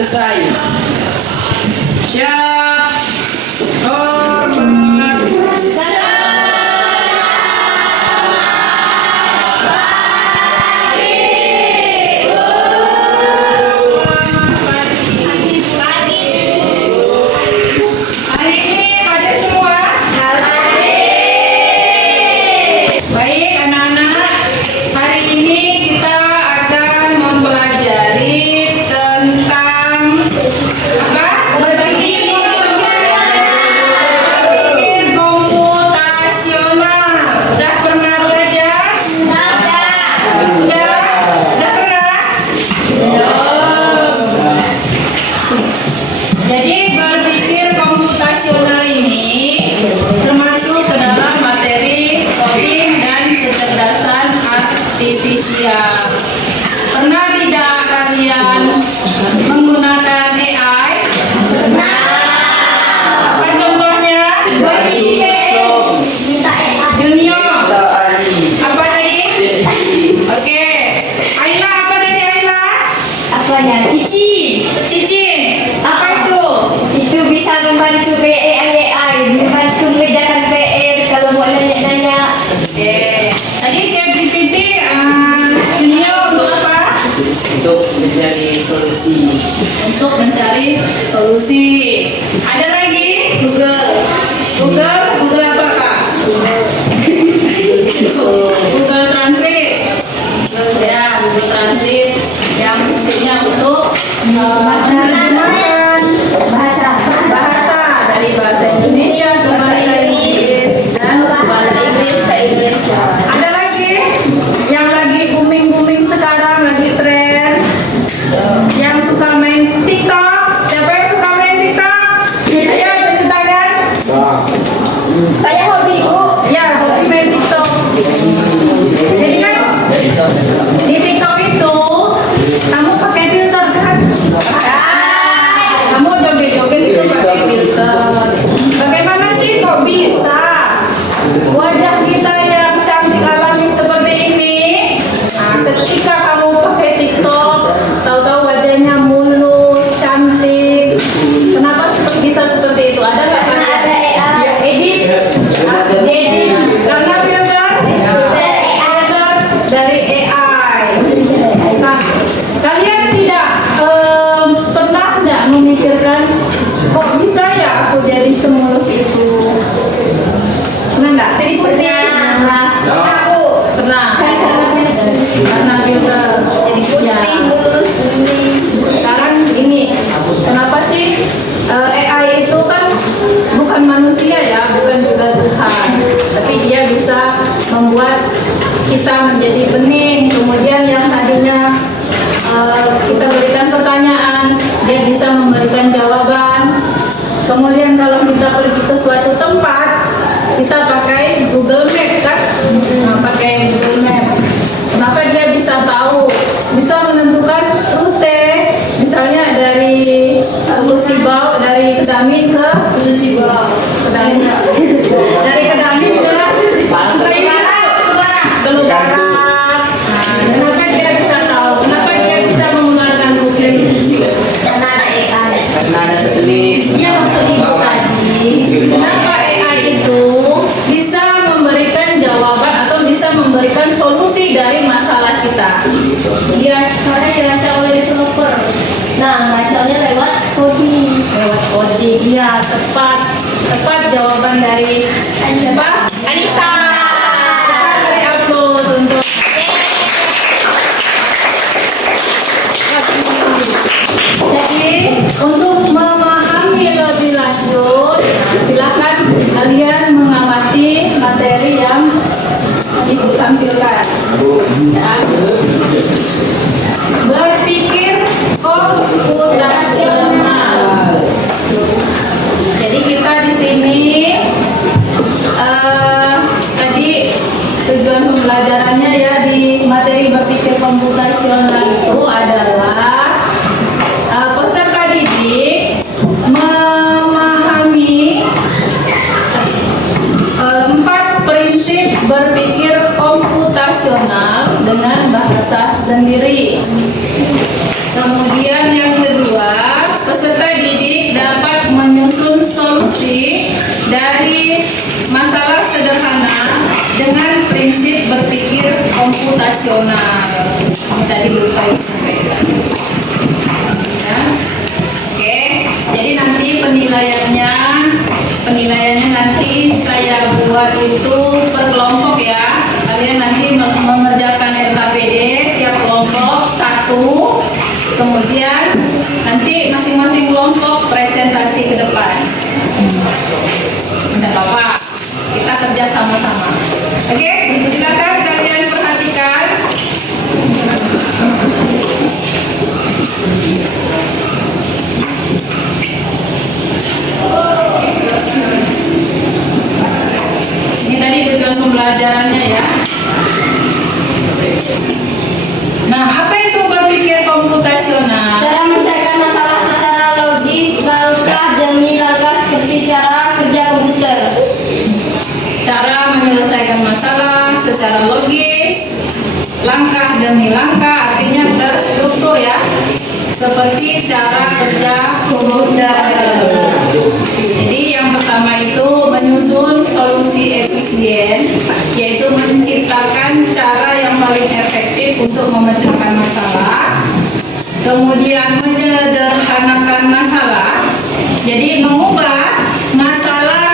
selesai. Siap. Hormat. Baik anak-anak, hari ini kita akan mempelajari tentang apa? Berpikir komputasional. Sudah pernah belajar? Sudah pernah? Jadi berpikir komputasional ini termasuk ke dalam materi coding dan kecerdasan artifisial. Pernah tidak kalian menggunakan AI? Apa contohnya? Junior. Apa tadi? Oke. Ayla, apa tadi Ayla? Apanya? Cici. Cici. Apa itu? Itu bisa membantu AI, membantu mengerjakan PR kalau mau nanya-nanya. Oke. Tadi ChatGPT Junior untuk apa? Untuk mencari solusi. Untuk mencari solusi. Ada lagi? Google apa kak? Google Translate. Ya, Google Translate yang fungsinya untuk menerjemahkan bahasa dari bahasa Indonesia ke bahasa Inggris dan sebaliknya. Ada lagi yang lagi booming sekarang, lagi tren, yang suka main TikTok. Siapa yang suka main TikTok? Ayo tunjuk tangan. Saya hobi, Bu. Ya, hobi main TikTok. Jadi kan di TikTok itu kamu pakai filter kan? Kamu joget-joget itu pakai filter. Bagaimana sih kok bisa wajah kita yang cantik alami seperti ini? Nah, ketika kamu pakai TikTok, tahu-tahu wajahnya mulus, cantik. Kenapa bisa seperti itu? Ada nggak Karena kalian? ada AI. Edit? Karena filter? Filter dari AI. Nah, kalian tidak pernah tidak memikirkan kok bisa ya aku jadi semulus itu? Pernah nggak? Aku Pernah. Karena filter. jadi putih, mulus ini. Sekarang ini, kenapa sih AI itu kan bukan manusia ya, bukan juga Tuhan, tapi dia bisa membuat kita menjadi bening. Kemudian yang tadinya kita berikan pertanyaan, dia bisa memberikan jawaban. Kemudian kalau kita pergi ke suatu tempat, kita pakai Google Map kan? Nah, pakai Google Map. Kenapa dia bisa tahu, bisa menentukan rute, misalnya dari Lusibau, dari Kedamin ke Kedamin, dari Kedamin ke Barat. Nah, kenapa dia bisa tahu? Kenapa dia bisa menggunakan rute? Karena ada AI. Karena ada satelit. Dia maksud ibu tadi, kenapa AI itu bisa memberikan jawaban atau bisa memberikan solusi dari masalah kita? Dia karena dirancang oleh developer. Nah, bacanya lewat coding. Lewat coding. Iya, tepat jawaban dari siapa? Anissa. Dari upload untuk jadi untuk memahami lebih lanjut, silakan kalian mengamati materi yang ibu tampilkan. Ya. Berpikir komputasional. Jadi kita di sini tadi tujuan pembelajarannya ya di materi berpikir komputasional itu adalah peserta didik memahami 4 prinsip berpikir komputasional dengan bahasa sendiri. Kemudian yang kedua, komputasional. Ini tadi lupa sampaikan. Ya. Oke, jadi nanti penilaiannya nanti saya buat itu per kelompok ya. Kalian nanti mengerjakan RKPD tiap kelompok satu, kemudian nanti masing-masing kelompok presentasi ke depan. Tidak apa-apa, kita kerja sama-sama. Oke, silakan kalian perhatikan. Ini tadi tujuan pembelajarannya ya. Nah, apa itu berpikir komputasional? Cara menyelesaikan masalah secara logis, langkah demi langkah seperti cara kerja komputer. Cara menyelesaikan masalah secara logis, langkah demi langkah, artinya terstruktur ya, seperti cara kerja komputer. Jadi yang pertama itu menyusun solusi efisien, yaitu menciptakan cara yang paling efektif untuk memecahkan masalah. Kemudian menyederhanakan masalah, jadi mengubah masalah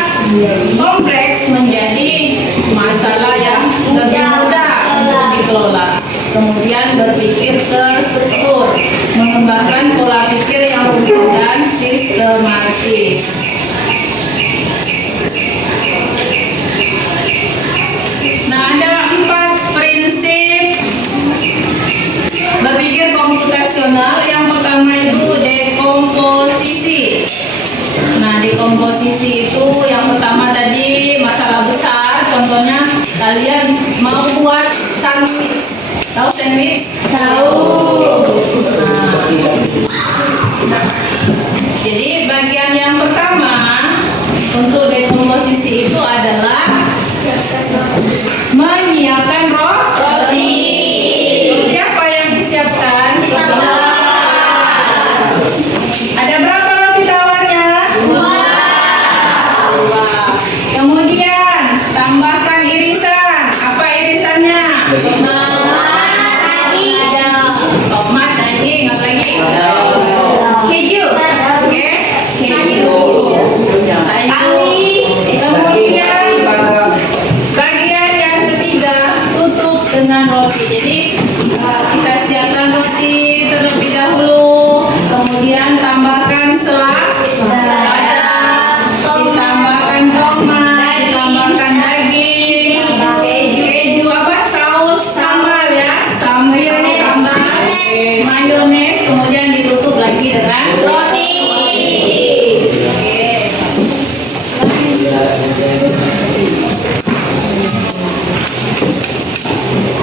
kompleks menjadi masalah yang lebih mudah untuk dikelola. Kemudian berpikir terstruktur, mengembangkan pola pikir yang rutin dan sistematis. Nah, ada 4 prinsip berpikir komputasional. Yang pertama itu dekomposisi. Nah, dekomposisi itu yang pertama tadi masalah besar. Contohnya kalian mau buat sandwich. Tahu sandwich? Tahu. Nah, jadi bagian yang pertama untuk dekomposisi itu adalah menyiapkan roti. Roti apa yang disiapkan? Ada berapa roti tawarnya? 2. Kemudian tambahkan irisan. Apa irisannya? Tomat, daging, apa lagi? Keju. Oke, keju. Kemudian bagian yang ketiga, tutup dengan roti. Jadi kita siapkan roti terlebih dahulu, kemudian tambahkan selada, ditambahkan tomat, ditambahkan daging, keju apa, saus sambal ya, sambal mayones, kemudian ditutup lagi dengan Roti. Oke.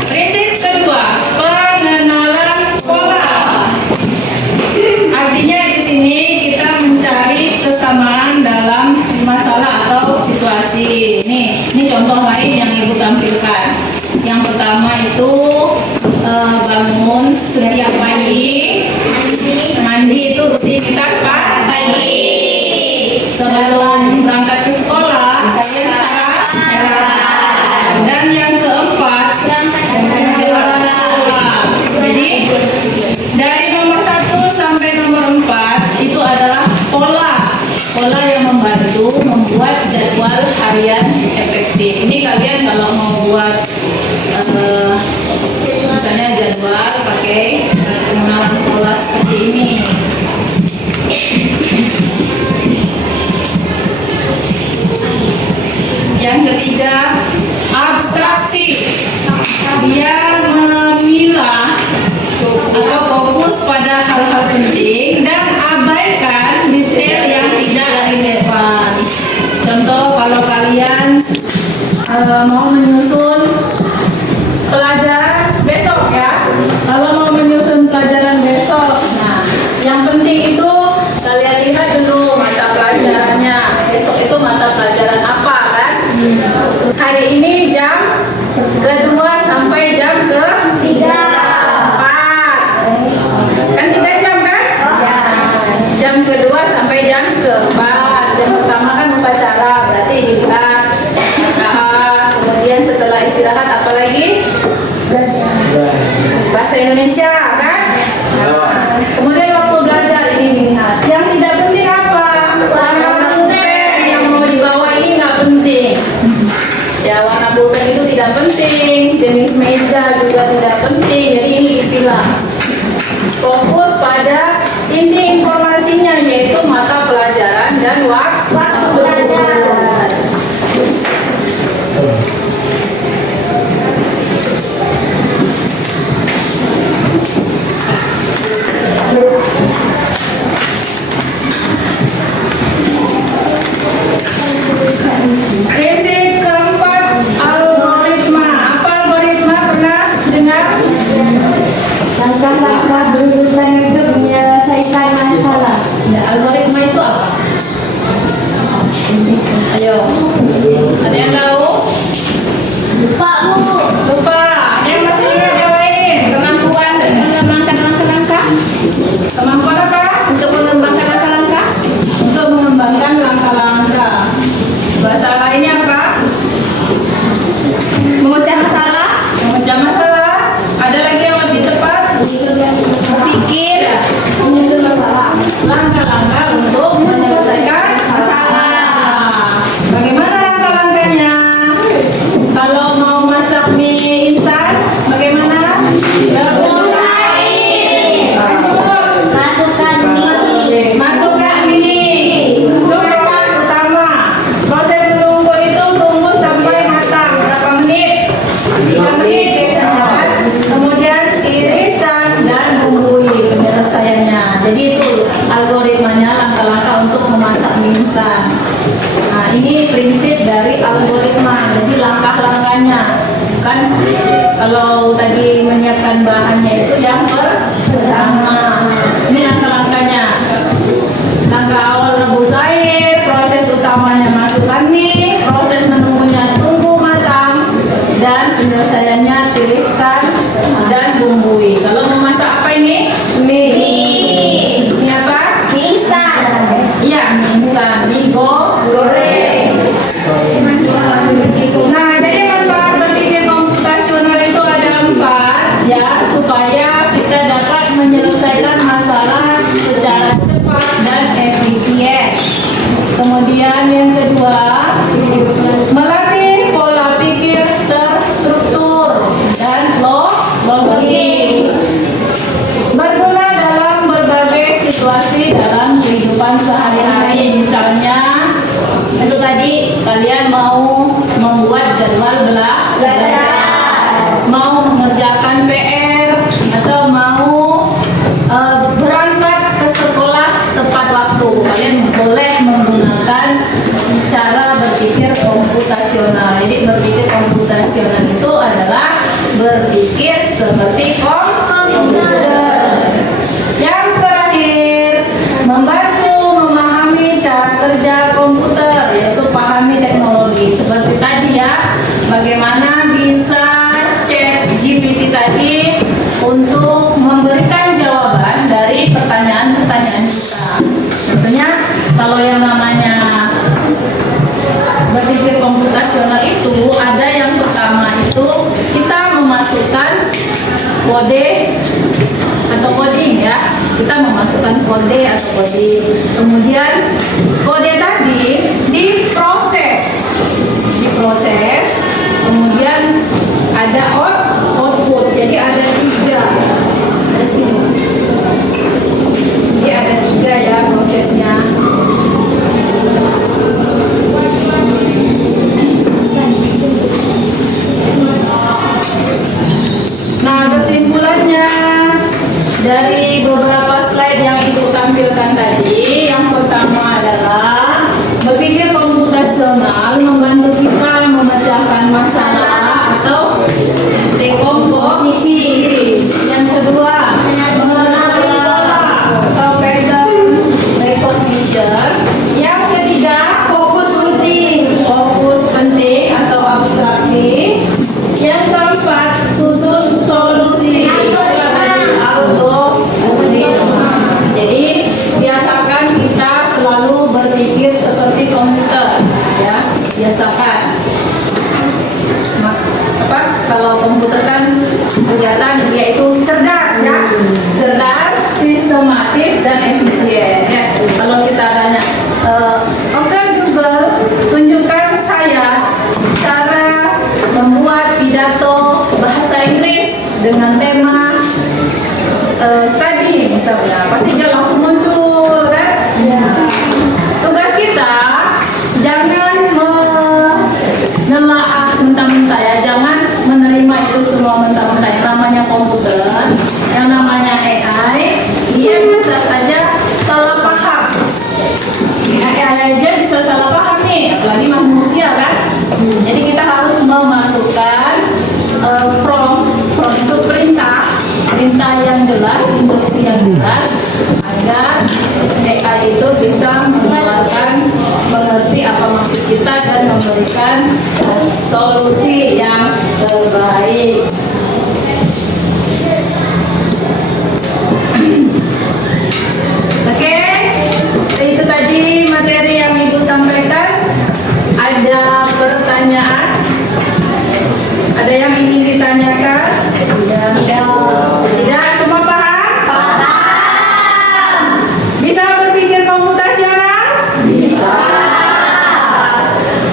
Prinsip kedua, pengenalan pola. Artinya di sini kita mencari kesamaan dalam masalah atau situasi. Ini contoh lain yang Ibu tampilkan. Yang pertama itu bangun setiap pagi. Mandi itu rutinitas pagi. Sebelum berangkat ke sekolah, kalian sarapan. Dan yang keempat, jadi dari nomor 1 sampai nomor 4 itu adalah pola yang membantu membuat jadwal harian efektif. Ini kalian kalau mau buat misalnya jadwal pakai pengenalan pola seperti ini. Yang ketiga, abstraksi. Dia memilah atau fokus pada hal-hal penting dan abaikan detail yang tidak relevan. Contoh, kalau kalian mau menyusun pelajaran besok ya, kalau mau menyusun pelajaran besok, nah yang penting itu kalian lihat dulu mata pelajarannya. Besok itu mata pelajaran apa kan? Hari ini jam kedua sampai jam ke-3. Kan 3 jam kan? Jam kedua sampai jam ke-4. Yang pertama kan upacara, berarti dilihat kemudian setelah Indonesia kan? Nah, kemudian waktu belajar ini lihat. Yang tidak penting apa? Warna pulpen yang mau dibawa ini nggak penting. Ya warna pulpen itu tidak penting, jenis meja juga tidak penting. Jadi ini istilah. Fokus pada inti informasinya yaitu mata pelajaran dan waktu belajar. Prinsip keempat, algoritma. Apa algoritma? Pernah dengar? Langkah-langkah berurutan untuk menyelesaikan masalah. Ya, algoritma itu apa? Ayo, ada yang tahu? Lupa Bu. Lupa. Ada yang masih ingat yang lain? Kemampuan untuk mengembangkan langkah-langkah. Kemampuan apa? Untuk mengembangkan langkah-langkah. Untuk mengembangkan langkah-langkah. Bahasa lainnya apa? Memecah masalah. Memecah masalah. Ada lagi yang lebih tepat? Berpikir. Ya. Menyusun masalah. Langkah-langkah untuk menyelesaikan masalah. Bagaimana langkah-langkahnya? Kalau mau masak mie instan, bagaimana? Rebus air. Masukkan mie. Masukkan mie. Itu proses utama. Proses menunggu itu tunggu sampai matang. Berapa menit? 3 menit biasanya kan? Kemudian irisan dan bumbui penyelesaiannya. Jadi itu algoritmanya, langkah-langkah untuk memasak mie instan. Nah, ini prinsip dari algoritma. Jadi langkah-langkahnya kan kalau tadi menyiapkan bahannya itu yang pertama. Ini langkah-langkahnya. Langkah awal rebus air, proses utamanya masukkan mie, proses menunggunya tunggu matang, dan penyelesaiannya tiriskan dan bumbui. Kalau memasak apa ini? Mie. Ini apa? Mie instan. Iya, mie instan digoreng. Nah, jadi manfaat berpikir komputasional itu ada 4 ya, supaya kita dapat menyelesaikan masalah secara cepat dan efisien. Kemudian yang kedua, melatih pola pikir terstruktur dan logis. Berguna dalam berbagai situasi dalam kehidupan sehari-hari. Misalnya, itu tadi kalian mau membuat jadwal belajar, mau mengerjakan PR, atau mau berangkat ke sekolah tepat waktu. Kalian boleh menggunakan cara berpikir komputasional. Jadi berpikir komputasional itu adalah berpikir seperti komputer. Yang terakhir, membantu memahami cara kerja komputer, yaitu pahami teknologi. Seperti tadi ya, bagaimana bisa ChatGPT tadi untuk memberikan jawaban dari pertanyaan-pertanyaan kita. Tentunya kalau yang namanya berpikir komputasional itu ada yang pertama itu kita memasukkan kode atau coding ya, kita memasukkan kode atau coding, kemudian kode tadi diproses, kemudian ada output, jadi ada 3, jadi ada 3 ya prosesnya. Nah, kesimpulannya dari beberapa slide yang Ibu tampilkan tadi, yang pertama adalah berpikir komputasional membantu kita memecahkan masalah atau dekomposisi. Yang kedua, mengenali pola atau pattern recognition. Yang ketiga, fokus penting atau abstraksi. Yang keempat, susun solusi. Algoritma. Jadi biasakan dengan tema study misalnya, pasti dia langsung muncul kan. Tugas kita jangan menelaah mentah-mentah ya, jangan menerima itu semua mentah-mentah. Yang namanya komputer, yang namanya AI, dia bisa saja salah paham. AI aja bisa salah paham nih, apalagi manusia kan. Jadi kita harus memasukkan prompt itu perintah yang jelas, instruksi yang jelas, agar AI itu bisa mengerti apa maksud kita dan memberikan solusi yang terbaik. Oke, itu tadi materi yang Ibu sampaikan. Ada pertanyaan? Ada yang ingin ditanyakan? Tidak, semua paham? Bisa berpikir komputasional? Bisa.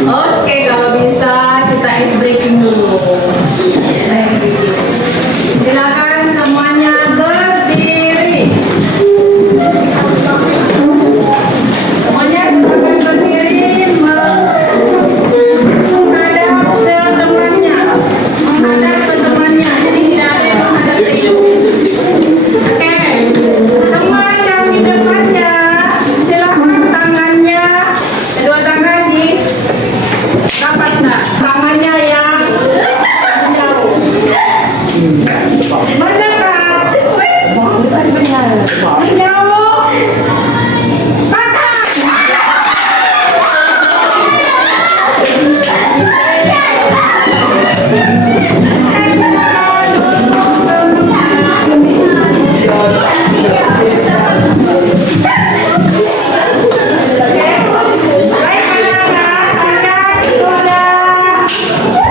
Oke, kalau bisa kita ice breaking dulu. Kita ice breaking. Silakan semuanya berdiri. Semuanya silakan berdiri menghadap ke temannya. Jadi tidak ada yang menghadap ke ibu. Oke, semua yang di depannya silakan tangannya, kedua tangan di rapat enggak? Tangannya yang menjauh. Mendekat. Menjauh. Tahan.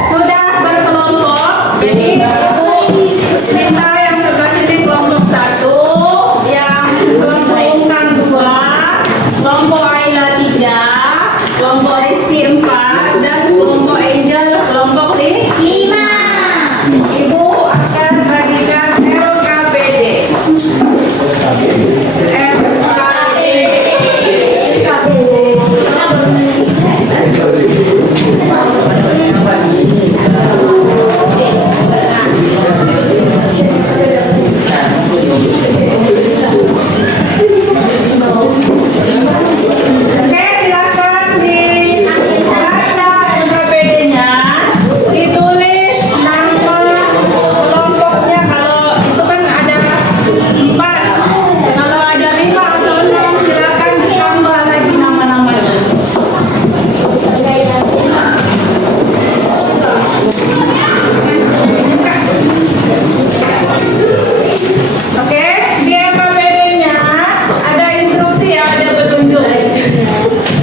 Sudah berkelompok. Jadi Ibu minta yang sebelah sini kelompok 1, yang kelompok Ungkang 2, kelompok Aila 3, kelompok Rizky 4, dan kelompok Angel kelompok 5. Ibu akan bagikan LKPD. Oke, silakan dibaca LKPD-nya, ditulis nama kelompoknya. Kalau itu kan ada 4, kalau ada 5 atau 6 silakan ditambah lagi nama-namanya. Oke, di LKPD-nya ada instruksi ya, ada petunjuk.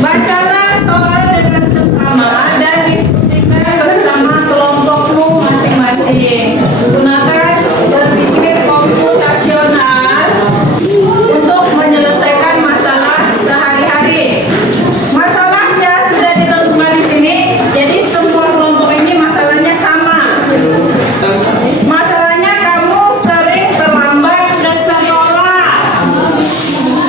Bacalah soal dengan sesama dan diskusikan bersama kelompokmu masing-masing. Gunakan berpikir komputasional untuk menyelesaikan masalah sehari-hari. Masalahnya sudah ditentukan di sini, jadi semua kelompok ini masalahnya sama. Masalahnya kamu sering terlambat ke sekolah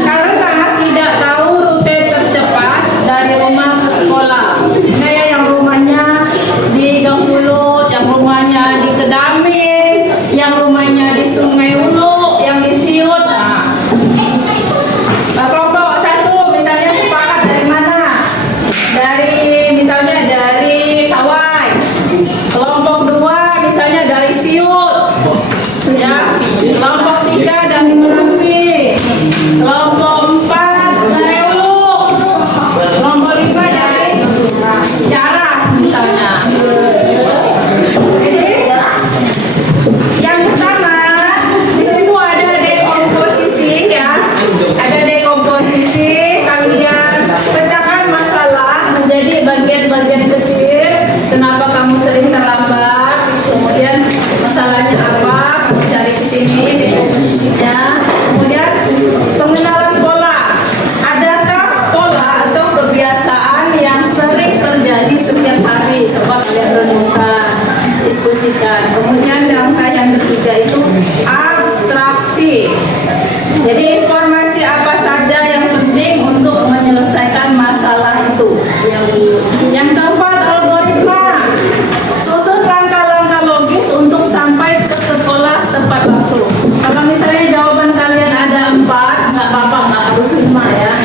karena tidak tahu rute tercepat dari rumah ke sekolah. Kayak yang rumahnya di Gang Pulut, yang rumahnya di Kedamin, yang rumahnya di Sungai Ulu, yang di Siut. Kelompok 1 misalnya sepakat dari mana? Misalnya dari Sawai. Kelompok 2 misalnya dari Siut. Ya. Kelompok 3 dari Merambi. Kelompok 4 Sungai Ulu. Kelompok 5 dari Jaras misalnya. Yang pertama, di situ ada dekomposisi ya. Ada dekomposisi, kalian pecahkan masalah menjadi bagian-bagian kecil. Kenapa kamu sering terlambat? Kemudian masalahnya apa? Cari ke sini dekomposisinya. Kemudian pengenalan pola. Adakah pola atau kebiasaan yang sering terjadi setiap hari? Coba kalian renungkan, diskusikan. Kemudian langkah yang ketiga, 3 itu abstraksi. Jadi informasi apa saja yang penting untuk menyelesaikan masalah itu. Yang keempat, algoritma. Susun langkah-langkah logis untuk sampai ke sekolah tepat waktu. Kalau misalnya jawaban kalian ada 4, nggak apa-apa, nggak harus 5 ya.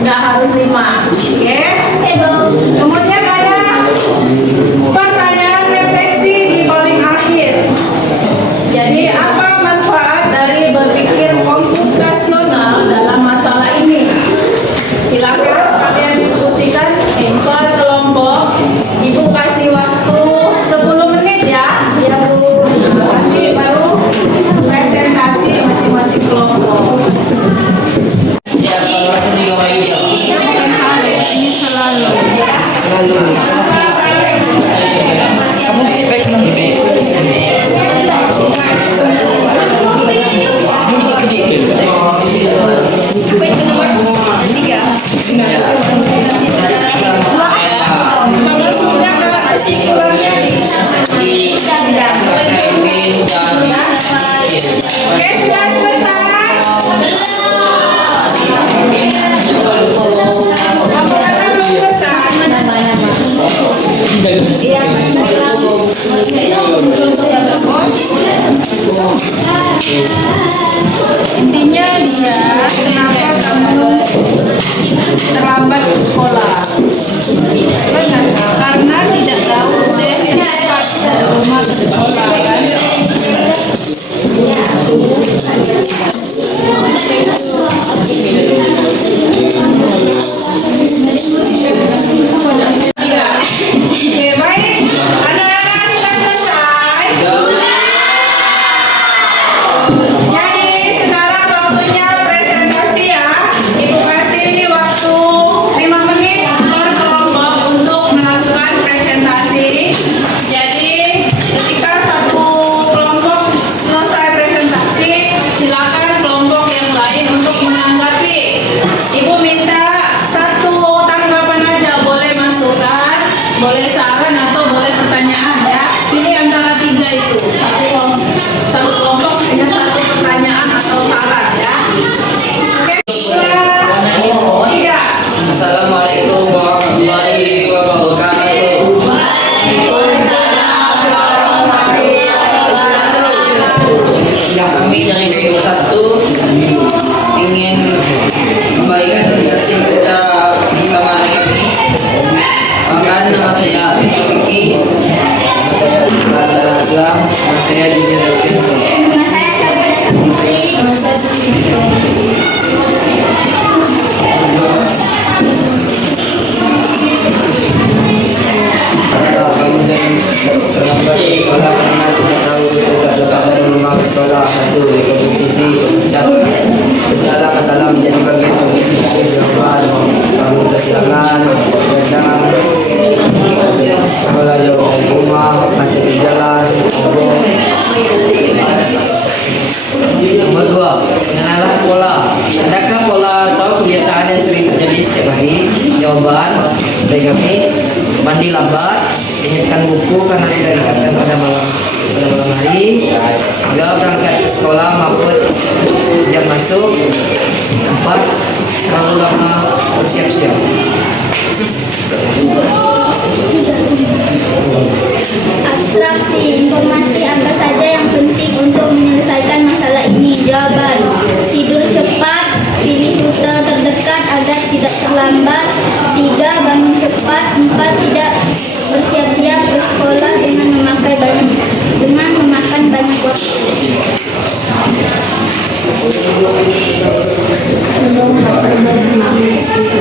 Nggak harus 5. Oke? Kemudian ada pertanyaan refleksi di paling akhir. Jadi apa manfaat dari berpikir komputasional dalam masalah ini? Silakan kalian diskusikan per kelompok. Ibu kasih waktu 10 menit ya. Ya Bu. Nanti baru presentasi masing-masing kelompok. Ya, kalau aku di kamar ini. Ini selalu. Kamu skip back nanti. Kalau sudah kesimpulannya oke, sudah selesai. Apa kata belum selesai? Intinya dia, kenapa kamu terlambat ke sekolah? Benar, karena tidak tahu cepat dari rumah ke sekolah kan? Iya. Oke, baik. Anak-anak sudah selesai. Jadi sekarang waktunya presentasi ya. Ibu kasih waktu 5 menit per kelompok untuk melakukan presentasi. Jadi ketika satu kelompok selesai presentasi, silakan kelompok yang lain untuk menanggapi. Ibu minta satu tanggapan aja, boleh masukan, boleh saran atau boleh pertanyaan ya. Pilih antara 3 itu. Satu kelompok hanya satu pertanyaan atau saran ya. Oke. Iya. Assalamualaikum warahmatullahi wabarakatuh. Ya, kami dari Dewa 1 ingin kembalikan kasih kepada bersama ini. Bahkan nama saya Vicky. Islam, nama saya Junior David. Nama saya Kami sering terlambat ke sekolah karena tidak tahu dekat-dekat dari rumah ke sekolah. Satu, sisi bicara masalah menjadi bagian kecil jawaban kamu kesiangan jangan sekolah jauh dari rumah macet di jalan. Nomor 2, mengenallah pola. Adakah pola atau kebiasaan yang sering terjadi setiap hari? Jawaban dari kami, mandi lambat, menyiapkan buku karena tidak dikatakan pada malam hari, juga berangkat ke sekolah maupun jam masuk. 4, terlalu lama bersiap-siap. abstraksi. Informasi apa saja yang penting untuk menyelesaikan masalah ini? Jawaban: tidur cepat, pilih rute terdekat agar tidak terlambat. 3, bangun cepat. 4, tidak bersiap-siap ke sekolah dengan memakan banyak waktu.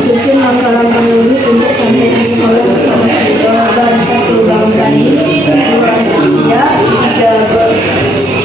Susun langkah-langkah logis untuk sampai di sekolah. Jawaban: 1, bangun pagi. 2, siap-siap. 3,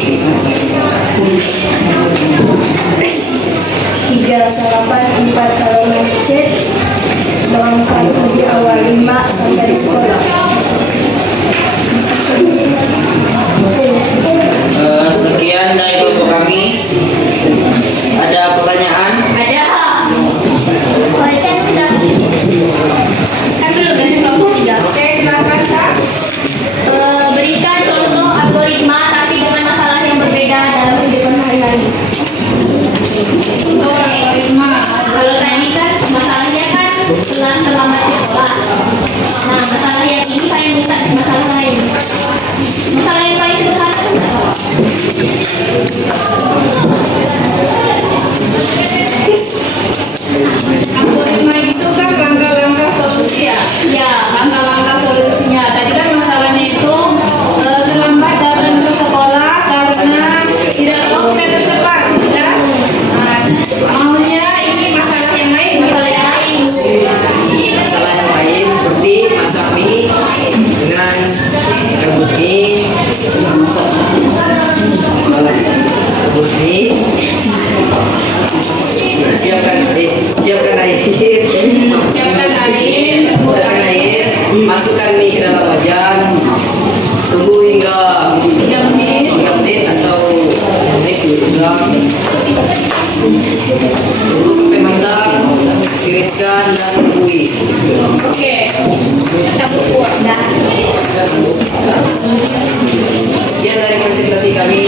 presentasi kami.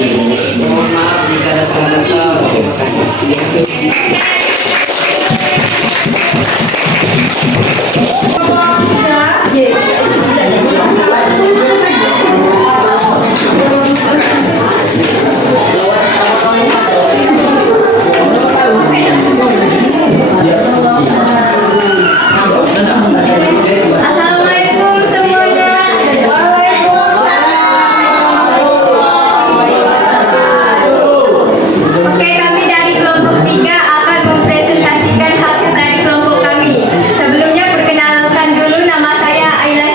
Mohon maaf jika ada salah kata. Terima kasih. Assalamualaikum semuanya. Oke, kami dari kelompok 3 akan mempresentasikan hasil dari kelompok kami. Sebelumnya perkenalkan dulu, nama saya Ayla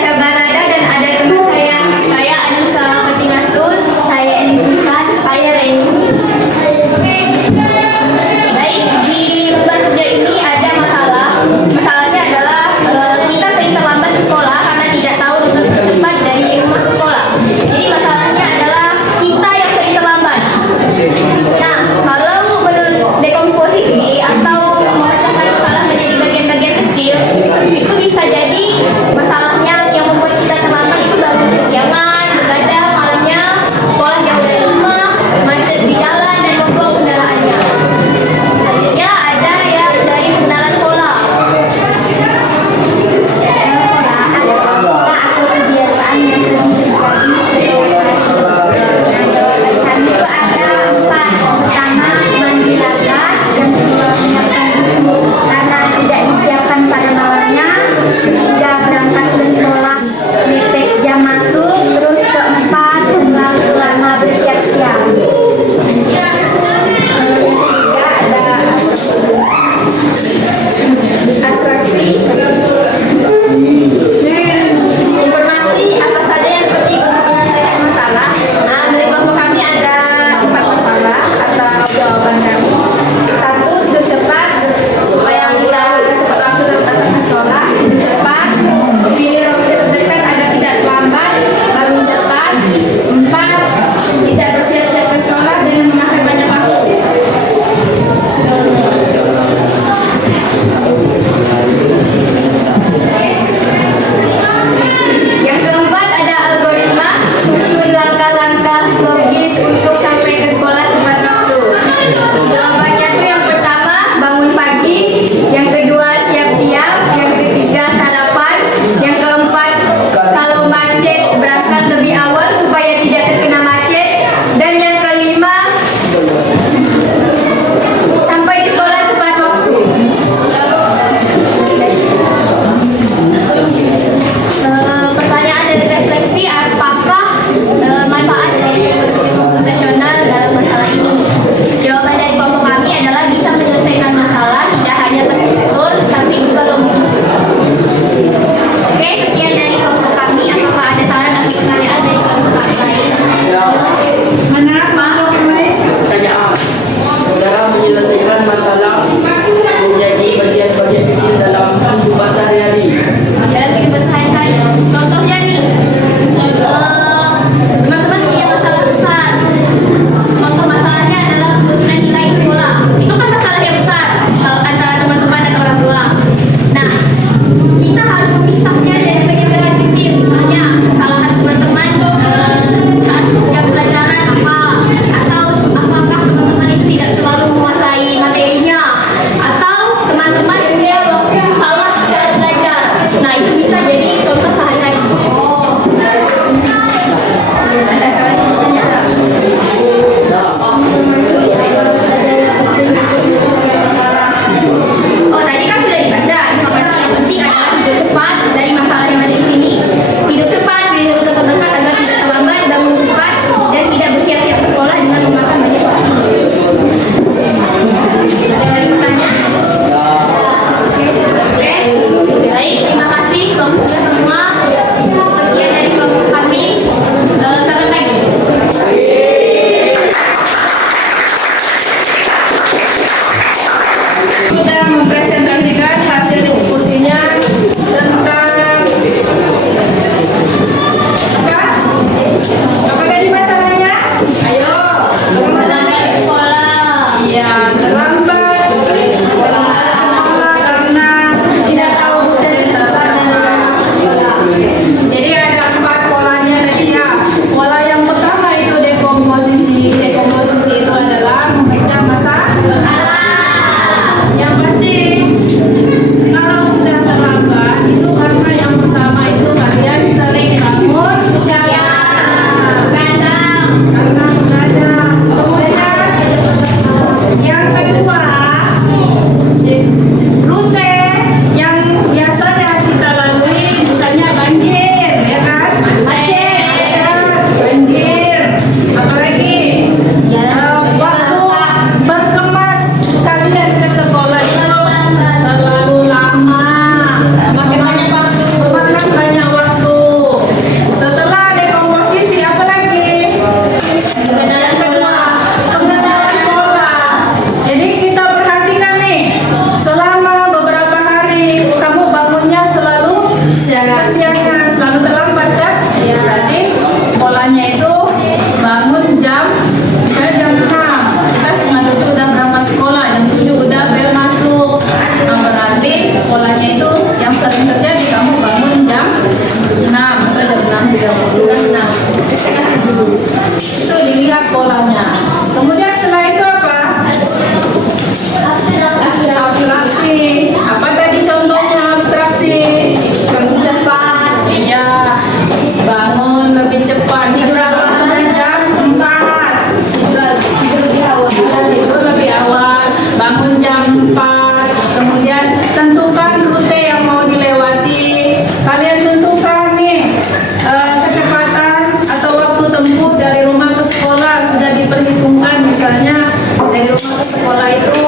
rumah ke sekolah itu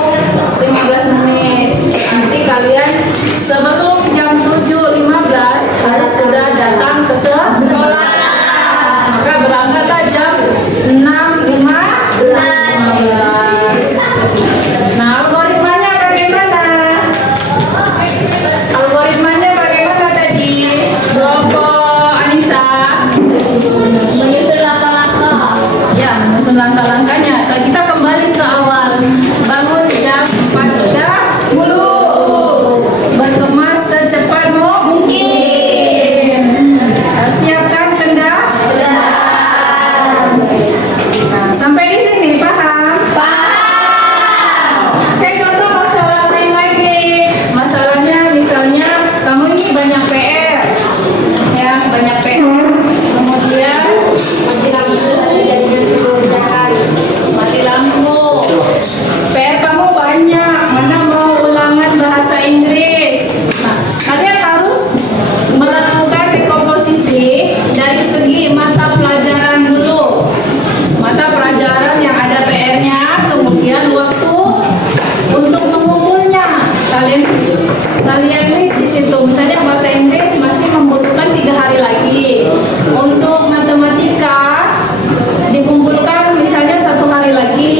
15 menit. Nanti kalian sebelum jam 7.15 harus sudah datang ke sekolah. Maka berangkatlah jam 6.15. Nah, algoritmanya bagaimana? Algoritmanya bagaimana tadi? Kelompok Anissa. Menyusun langkah-langkah. Ya, menyusun langkah-langkahnya. Nah, kita kembali ke awal. Bangun jam 4.30. Berkemas secepat mungkin. Siapkan kendaraan. Nah, sampai di sini paham? Oke, contoh masalah lain lagi. Masalahnya misalnya kamu ini banyak PR. Ya, banyak PR. Kemudian mati lampu. PR kamu banyak. Mana mau ulangan bahasa Inggris. Nah, kalian harus melakukan dekomposisi dari segi mata pelajaran dulu. Mata pelajaran yang ada PR-nya, kemudian waktu untuk mengumpulnya. Kalian list di situ. Misalnya bahasa Inggris masih membutuhkan 3 hari lagi. Untuk matematika dikumpulkan misalnya 1 hari lagi.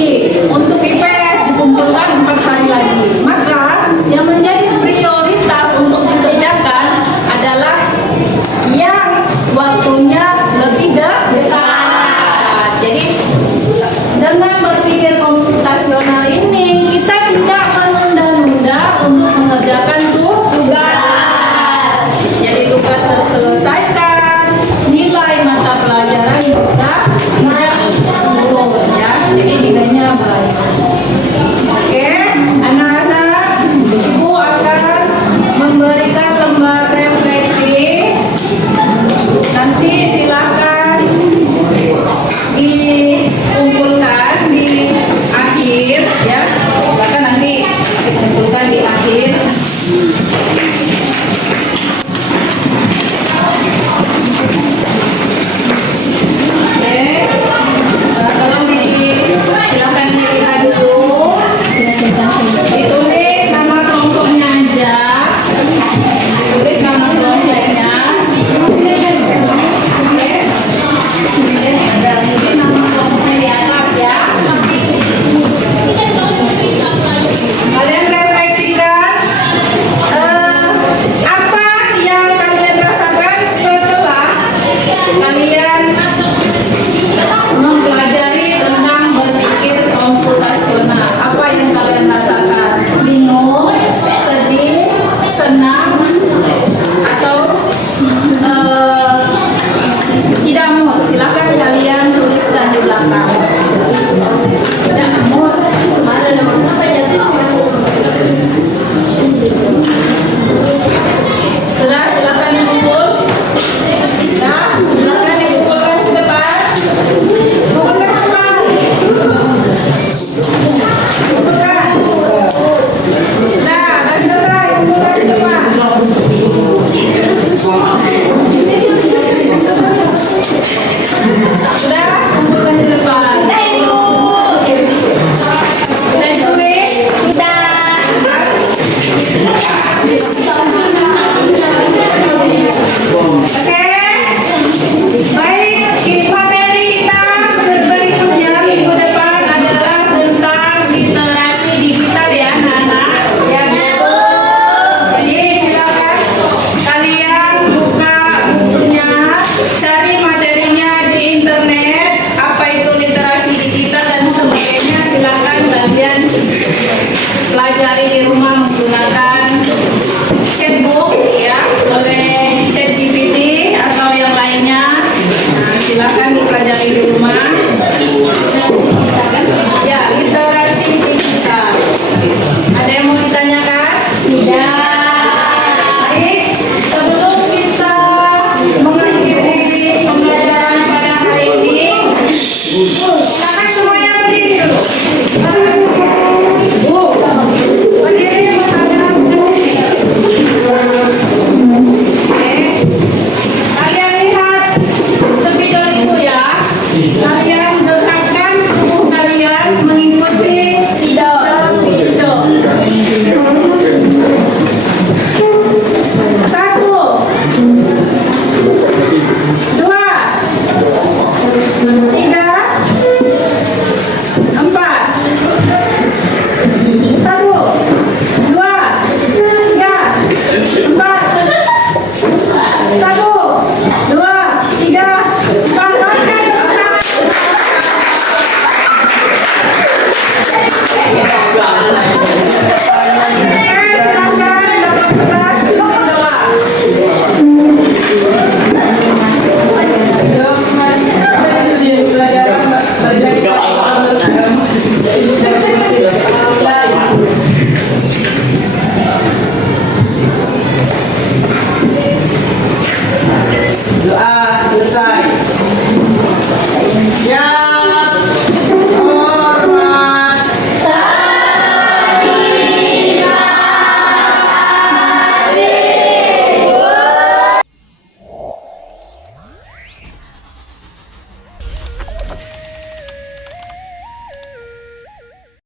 Untuk IPS dikumpulkan 4 hari lagi. Maka yang menjadi prioritas untuk dikerjakan adalah yang waktunya lebih dekat. Jadi dengan